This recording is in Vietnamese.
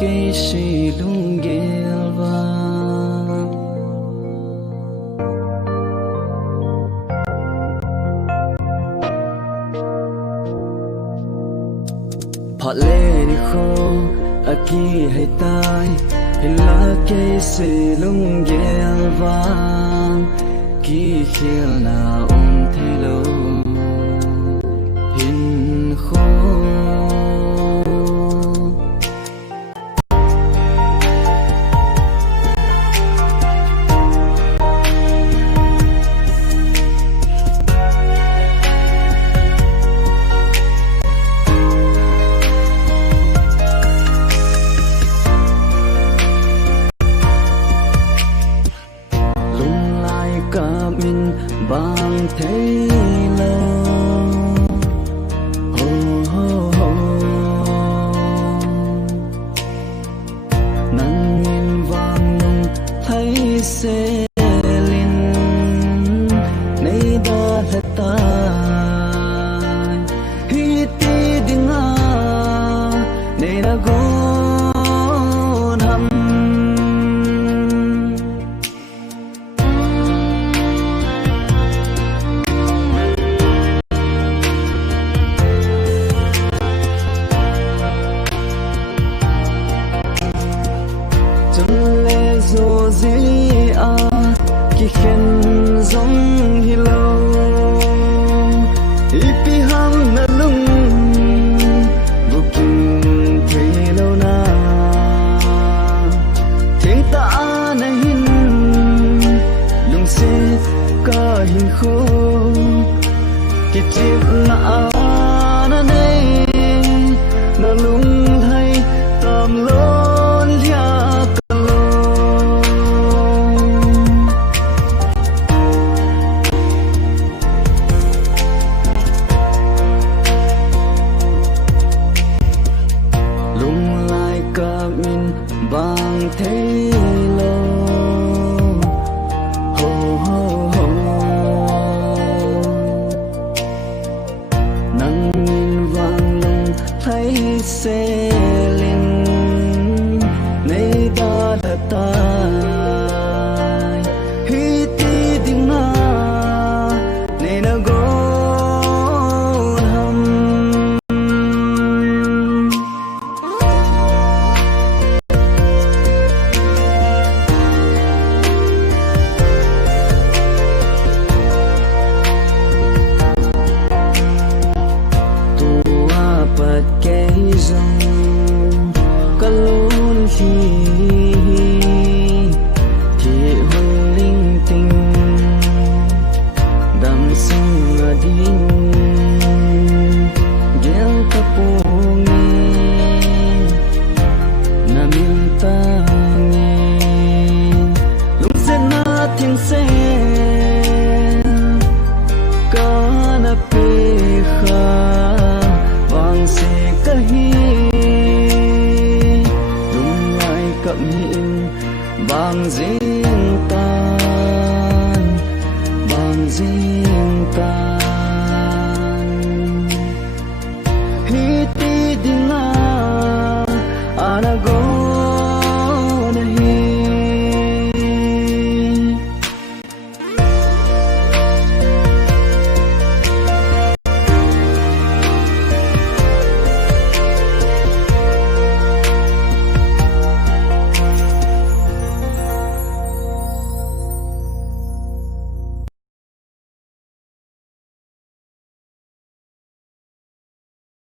cây si lung gelva phật lê đi khô aki hay tai hila cây si lung gelva ki khil na thelo hin khô bằng thế lâu nắng nhìn vàng thấy xe linh nay đã là ta khi ti đừng nay đã gọn hầm dù gì khi khen giống hi lâu ipi ham na lung bukin thấy lâu na thiên ta na hin lung se ka hin khô ki chip na na nei na lung hay tam lon lia bằng thế lâu nắng nhìn vàng lung thấy xe linh nay đã là tai khi ti đi na nay đã gọn hầm bật cây rong có luôn khi thì hôn linh tinh đắm sông ở đinh ghé ta buông na min ta nghe lúc sẽ na thiên sẽ có na pe kha Vangse kahi lung lại cậm hiền bằng riêng tan hi ti đi na anago